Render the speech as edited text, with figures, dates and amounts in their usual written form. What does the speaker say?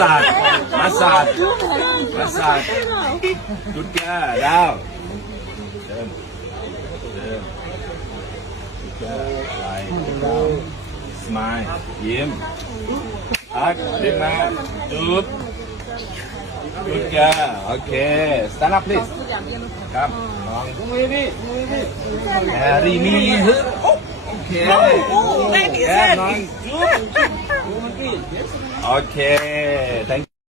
สาดมาสาดมาสาดจุดแก่ดาวเดินเดินจุดแก่ไหลดาวสมายยิ้มอักเดินมาจุดจุดแก่โอเค stand up please ครับน้องมือพี่มือพี่แฮร์รี่มีฮึโอเคแค่น้องจุดโอเค thank